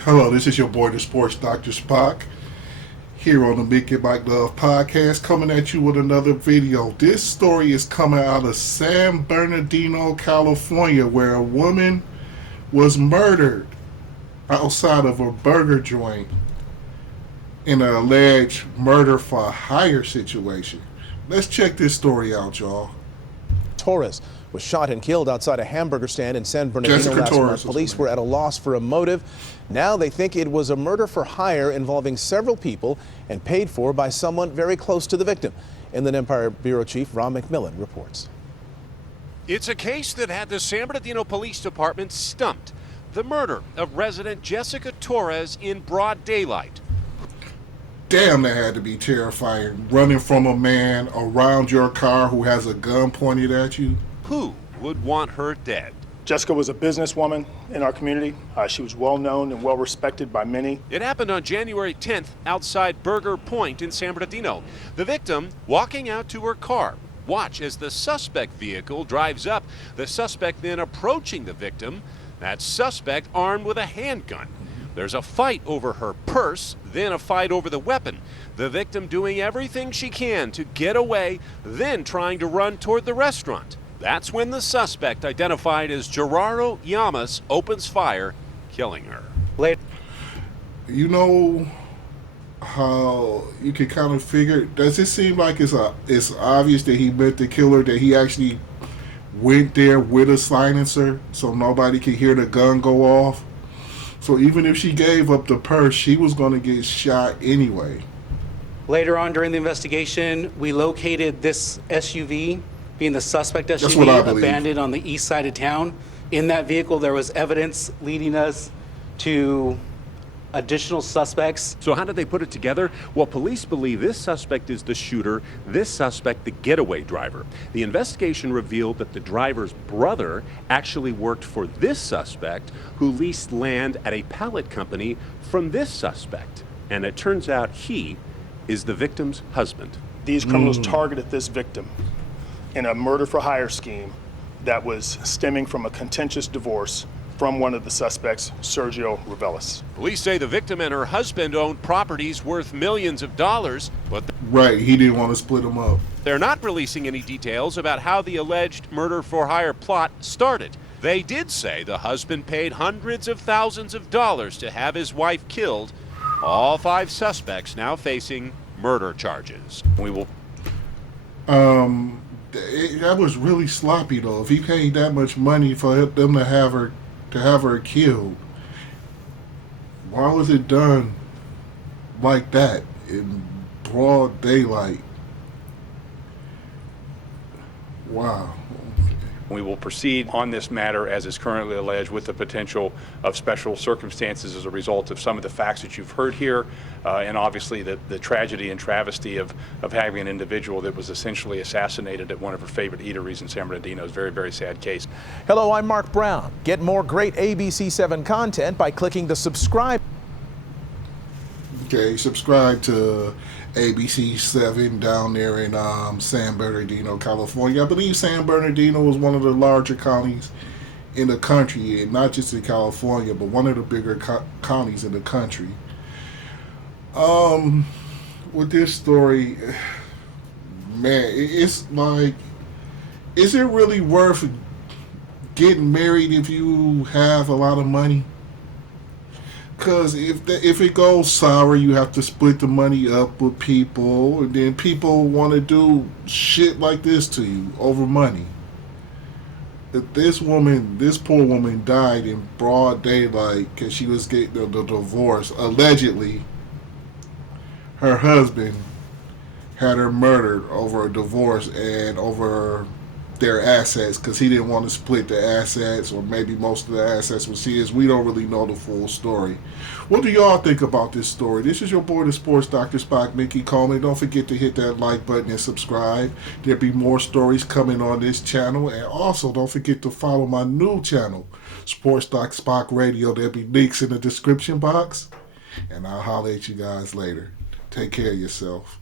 Hello, this is your boy, the Sports Dr. Spock, here on the Mick and Mike Love podcast, coming at you with another video. This story is coming out of San Bernardino, California, where a woman was murdered outside of a burger joint in an alleged murder for hire situation. Let's check this story out, y'all. Torres was shot and killed outside a hamburger stand in San Bernardino last month. Police were at a loss for a motive. Now they think it was a murder for hire involving several people and paid for by someone very close to the victim. Inland Empire Bureau Chief Ron McMillan reports. It's a case that had the San Bernardino Police Department stumped. The murder of resident Jessica Torres in broad daylight. Damn, that had to be terrifying, running from a man around your car who has a gun pointed at you. Who would want her dead? Jessica was a businesswoman in our community. She was well known and well respected by many. It happened on January 10th outside Burger Point in San Bernardino. The victim walking out to her car. Watch as the suspect vehicle drives up. The suspect then approaching the victim. That suspect armed with a handgun. There's a fight over her purse, then a fight over the weapon. The victim doing everything she can to get away, then trying to run toward the restaurant. That's when the suspect, identified as Gerardo Llamas, opens fire, killing her. You know how you can kind of figure, does it seem like it's obvious that he meant to kill her, that he actually went there with a silencer so nobody could hear the gun go off? So even if she gave up the purse, she was going to get shot anyway. Later on during the investigation, we located this SUV, being the suspect That's what I SUV, believe. abandoned on the east side of town. In that vehicle, there was evidence leading us to additional suspects. So how did they put it together? Well, police believe this suspect is the shooter, this suspect the getaway driver. The investigation revealed that the driver's brother actually worked for this suspect, who leased land at a pallet company from this suspect. And it turns out he is the victim's husband. These criminals targeted this victim in a murder for hire scheme that was stemming from a contentious divorce from one of the suspects, Sergio Reveles. Police say the victim and her husband owned properties worth millions of dollars, but Right, he didn't want to split them up. they're not releasing any details about how the alleged murder for hire plot started. They did say the husband paid hundreds of thousands of dollars to have his wife killed. All 5 suspects now facing murder charges. We will. That was really sloppy though. If he paid that much money for them to have her killed, why was it done like that in broad daylight? Wow. We will proceed on this matter as is currently alleged, with the potential of special circumstances as a result of some of the facts that you've heard here, and obviously the tragedy and travesty of having an individual that was essentially assassinated at one of her favorite eateries in San Bernardino. It's a very, very sad case. Hello, I'm Mark Brown. Get more great ABC7 content by clicking the subscribe. Okay, subscribe to ABC7 down there in San Bernardino, California. I believe San Bernardino is one of the larger counties in the country, and not just in California, but one of the bigger counties in the country. With this story, man, it's like, is it really worth getting married if you have a lot of money? Because if it goes sour, you have to split the money up with people, and then people want to do shit like this to you over money. This poor woman died in broad daylight because she was getting the divorce. Allegedly, her husband had her murdered over a divorce and over their assets, because he didn't want to split the assets, or maybe most of the assets was his. We don't really know the full story. What do y'all think about this story? This is your boy, the Sports Dr. Spock, Mickey Coleman. Don't forget to hit that like button and subscribe. There'll be more stories coming on this channel, and also don't forget to follow my new channel, Sports Dr. Spock Radio. There'll be links in the description box, and I'll holler at you guys later. Take care of yourself.